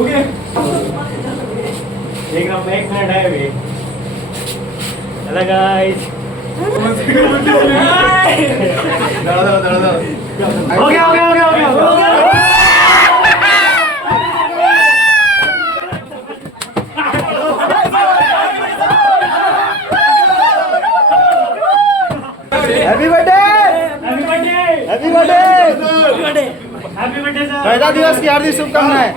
ओके एक मिनट है अभी हेलो गाइस हो गया happy birthday happy birthday happy birthday happy birthday sir पैदा दिवस की हार्दिक शुभकामनाएं